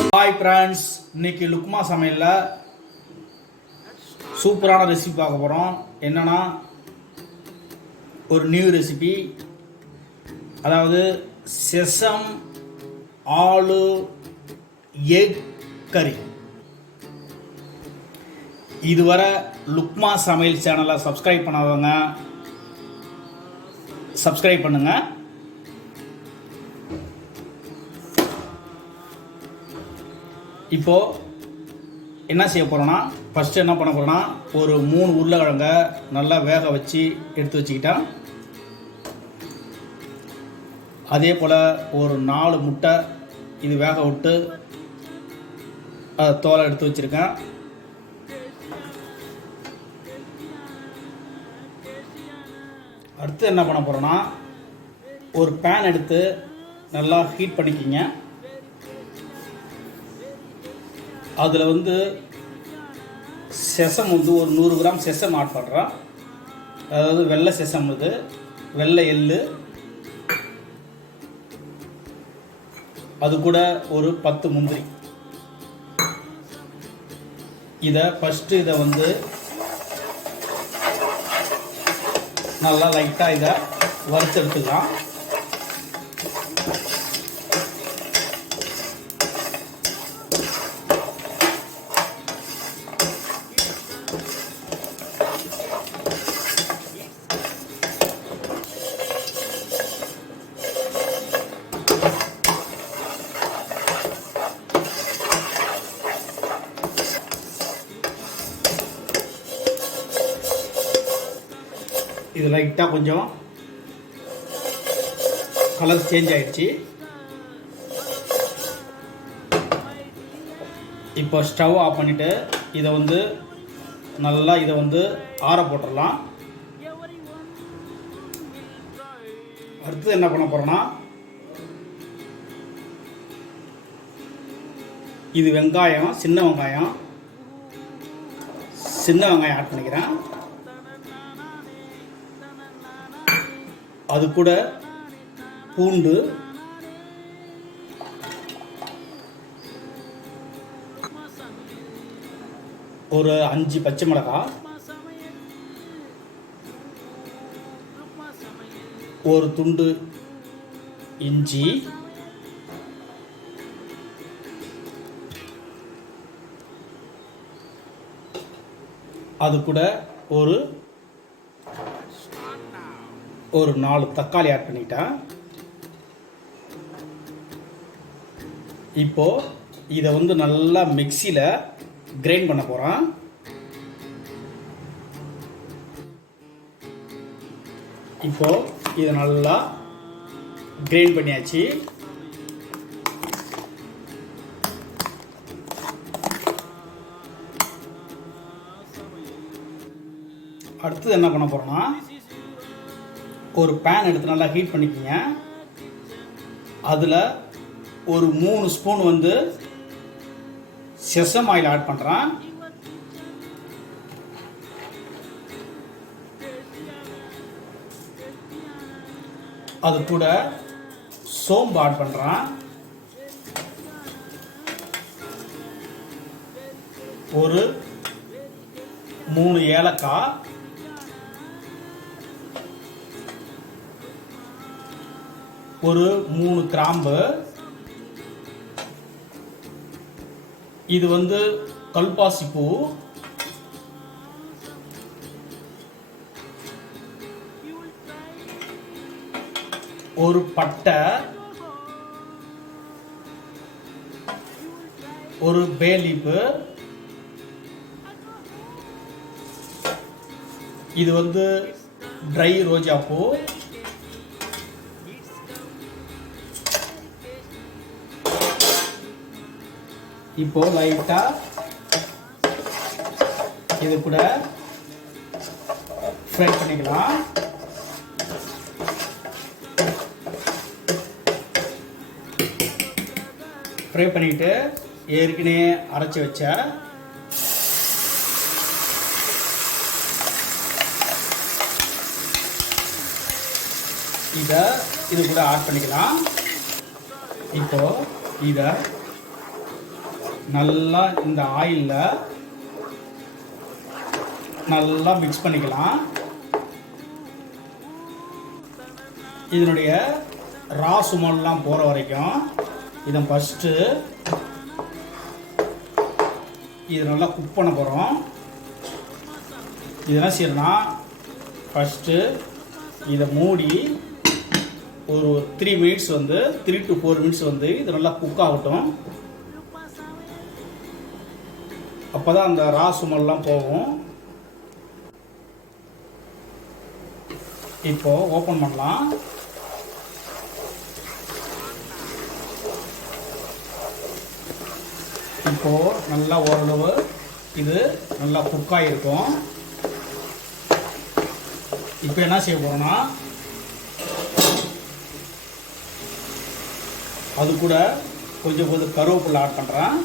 Hi friends, இன்னைக்கு லுக்மா சமையலில் சூப்பரான ரெசிபி பார்க்க போகிறோம். என்னன்னா ஒரு நியூ ரெசிபி, அதாவது செசம் ஆலு எக் கறி. இதுவரை லுக்மா சமையல் சேனலை சப்ஸ்கிரைப் பண்ணாதவங்க சப்ஸ்கிரைப் பண்ணுங்கள். இப்போது என்ன செய்ய போகிறோன்னா, ஃபஸ்ட்டு என்ன பண்ண போகிறோன்னா, ஒரு 3 உருளைக்கிழங்க நல்லா வேக வச்சு எடுத்து வச்சுக்கிட்டேன். அதே போல் ஒரு 4 முட்டை இது வேக விட்டு தோலை எடுத்து வச்சுருக்கேன். அடுத்து என்ன பண்ண போகிறோன்னா, ஒரு பேன் எடுத்து நல்லா ஹீட் பண்ணிக்கிங்க. அதில் செசம் ஒரு 100 கிராம் செசம் ஆட் பண்ணுறேன். அதாவது வெள்ளை செசம், இது வெள்ளை எள்ளு. அது கூட ஒரு 10 முந்திரி. ஃபஸ்ட்டு இதை நல்லா லைட்டாக இதை வறுத்து எடுத்துக்கலாம். இது லைட்டாக கொஞ்சம் கலர் சேஞ்ச் ஆகிடுச்சு. இப்போ ஸ்டவ் ஆஃப் பண்ணிவிட்டு இதை நல்லா ஆற போட்டுடலாம். அடுத்து என்ன பண்ண போகிறோன்னா, இது வெங்காயம், சின்ன வெங்காயம் ஆட் பண்ணிக்கிறேன். அது கூட பூண்டு, ஒரு 5 பச்சை மிளகாய், ஒரு துண்டு இஞ்சி, அது கூட ஒரு 4 தக்காளி ஆட் பண்ணிட்டேன். இப்போது இதை நல்லா மிக்சியில் கிரைண்ட் பண்ண போகிறேன். இப்போது இதை நல்லா கிரைண்ட் பண்ணியாச்சு. அடுத்தது என்ன பண்ண போகிறோன்னா, ஒரு பேன் எடுத்து நல்லா ஹீட் பண்ணிக்கோங்க. அதில் ஒரு 3 ஸ்பூன் செசம் ஆயில் ஆட் பண்ணுறேன். அது கூட சோம்பு ஆட் பண்ணுறேன். ஒரு 3 ஏலக்காய், ஒரு 3 கிராம்பு. இது கல்பாசி பூ, ஒரு பட்டை, ஒரு பே லீஃப். இது ட்ரை ரோஜா பூ. இப்போ லைட்டாக இது கூட ஃப்ரை பண்ணிக்கலாம். ஃப்ரை பண்ணிட்டு ஏற்கனவே அரைச்சி வச்ச இதை இது கூட ஆட் பண்ணிக்கலாம். இப்போ இதை நல்லா இந்த ஆயிலில் நல்லா மிக்ஸ் பண்ணிக்கலாம். இதனுடைய ரா சுமெல்லாம் போகிற வரைக்கும் இதை ஃபஸ்ட்டு இது நல்லா குக் பண்ண போகிறோம். இது என்ன செய்யணும்னா ஃபஸ்ட்டு இதை மூடி ஒரு 3 மினிட்ஸ் 3 to 4 மினிட்ஸ் இது நல்லா குக் ஆகட்டும். அப்போ தான் அந்த ரா சுமெல்லாம் போகும். இப்போது ஓப்பன் பண்ணலாம். இப்போது நல்லா ஓரளவு இது நல்லா குக்காக இருக்கும். இப்போ என்ன செய்ய போகிறோன்னா அது கூட கொஞ்சம் கருவேப்பிலை ஆட் பண்ணுறேன்.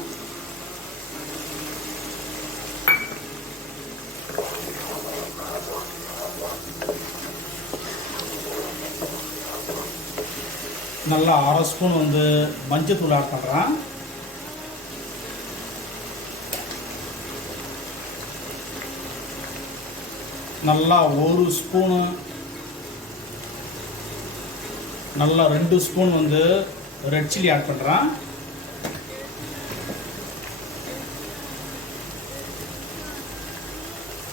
நல்லா 1/2 ஸ்பூன் மஞ்சத்தூள் ஆட் பண்ணுறேன். நல்லா 1 ஸ்பூனு நல்லா 2 ஸ்பூன் ரெட் சில்லி ஆட் பண்ணுறேன்.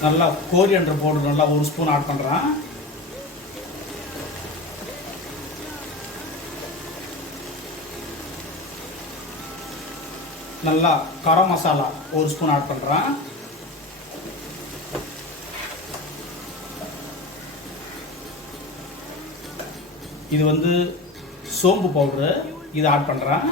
நல்லா கோரியண்டர் பவுடர் நல்லா 1 ஸ்பூன் ஆட் பண்ணுறேன். நல்லா கரம் மசாலா 1 ஸ்பூன் ஆட் பண்ணுறேன். இது சோம்பு பவுடரு, இது ஆட் பண்ணுறேன்.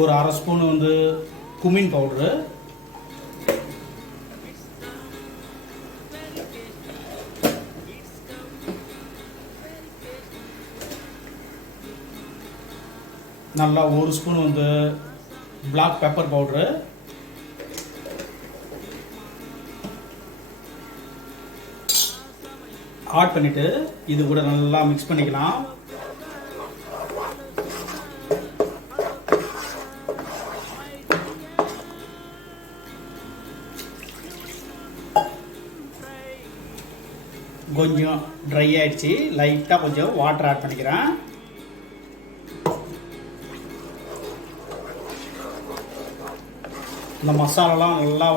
ஒரு 1/2 ஸ்பூன் cumin பவுடரு, நல்லா 1 spoon black pepper powder, add பண்ணிவிட்டு இது கூட நல்லா மிக்ஸ் பண்ணிக்கலாம். கொஞ்சம் ட்ரை ஆயிடுச்சு, லைட்டாக கொஞ்சம் வாட்டர் ஆட் பண்ணிக்கிறேன். இந்த மசாலாலாம் நல்லா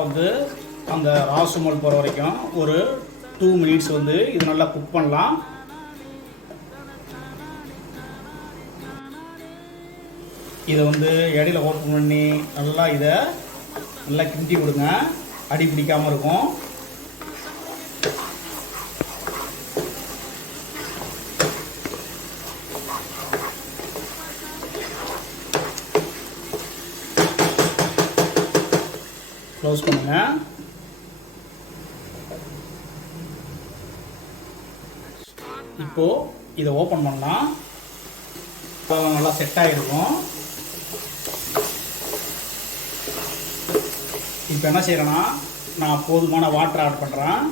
அந்த ராசுமல் போகிற வரைக்கும் ஒரு 2 மினிட்ஸ் இது நல்லா குக் பண்ணலாம். இதை இடையில ஓப்பன் பண்ணி நல்லா இதை நல்லா கிண்டி விடுங்க, அடி பிடிக்காமல் இருக்கும். க்ளோஸ் பண்ணுங்க. இப்போது இதை ஓப்பன் பண்ணலாம். நல்லா செட் ஆகிருக்கும். இப்போ என்ன செய்கிறேன்னா நான் போதுமான வாட்டர் ஆட் பண்ணுறேன்.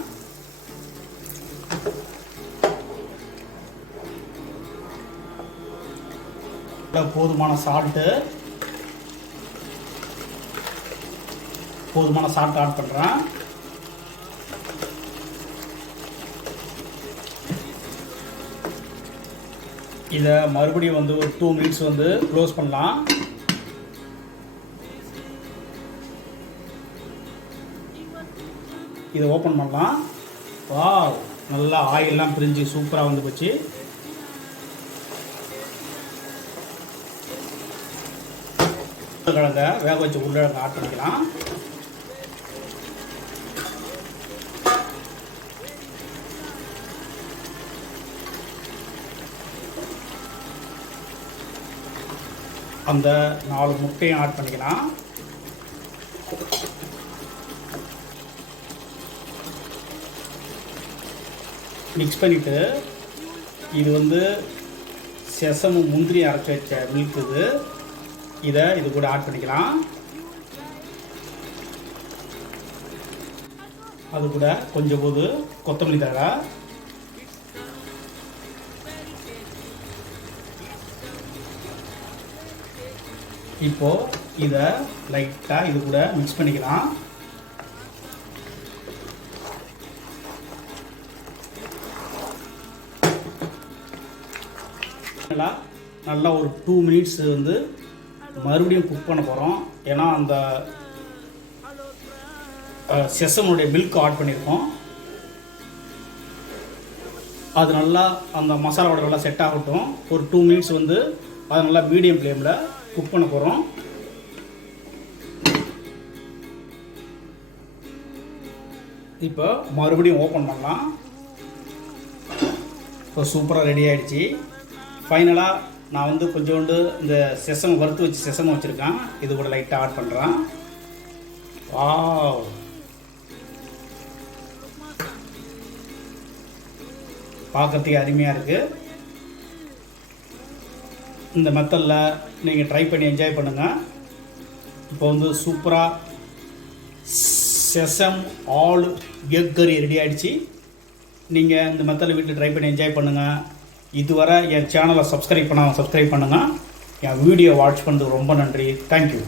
போதுமான சால்ட்டு ஆட் பண்ணுறேன். இதை மறுபடியும் ஒரு 2 மினிட்ஸ் க்ளோஸ் பண்ணலாம். இதை ஓப்பன் பண்ணலாம். வாவ், நல்லா ஆயிலெலாம் பிரிஞ்சு சூப்பராக போச்சு. உருளைக்கிழங்க வேக வச்ச உருளைக்கிழங்கு ஆட் பண்ணிக்கலாம். அந்த 4 முட்டையும் ஆட் பண்ணிக்கலாம். மிக்ஸ் பண்ணிவிட்டு இது செசமு முந்திரி அரைச்சி வச்ச மில்க் இது கூட ஆட் பண்ணிக்கலாம். அது கூட கொஞ்சம் கொத்தமல்லி தழை, இப்போது இதை லைட்டாக இது கூட மிக்ஸ் பண்ணிக்கலாம். நல்லா ஒரு 2 மினிட்ஸ் வந்து மறுபடியும் குக் பண்ண போகிறோம். ஏன்னா அந்த செசமுடைய மில்க் ஆட் பண்ணியிருக்கோம். அது நல்லா அந்த மசாலாவோட நல்லா செட் ஆகட்டும். ஒரு 2 மினிட்ஸ் வந்து அது நல்லா மீடியம் ஃப்ளேமில் குக் பண்ண போகிறோம். இப்போ மறுபடியும் ஓப்பன் பண்ணலாம். இப்போ சூப்பராக ரெடி ஆகிடுச்சு. ஃபைனலாக நான் வந்து கொஞ்சோண்டு இந்த செசம் வறுத்து வச்சு செசம் வச்சுருக்கேன். இது கூட லைட்டாக ஆட் பண்ணுறேன். வாவ், பார்க்கறதுக்கு அருமையாக இருக்குது. இந்த மெத்தடில் நீங்கள் ட்ரை பண்ணி என்ஜாய் பண்ணுங்கள். இப்போ வந்து சூப்பராக செசம் ஆலு எக் கறி ரெடி ஆகிடுச்சு. நீங்கள் இந்த மெத்தடில் வீட்டில் ட்ரை பண்ணி என்ஜாய் பண்ணுங்கள். இதுவரை என் சேனலை சப்ஸ்கிரைப் பண்ணுங்கள். என் வீடியோ வாட்ச் பண்ணுறதுக்கு ரொம்ப நன்றி. தேங்க்யூ.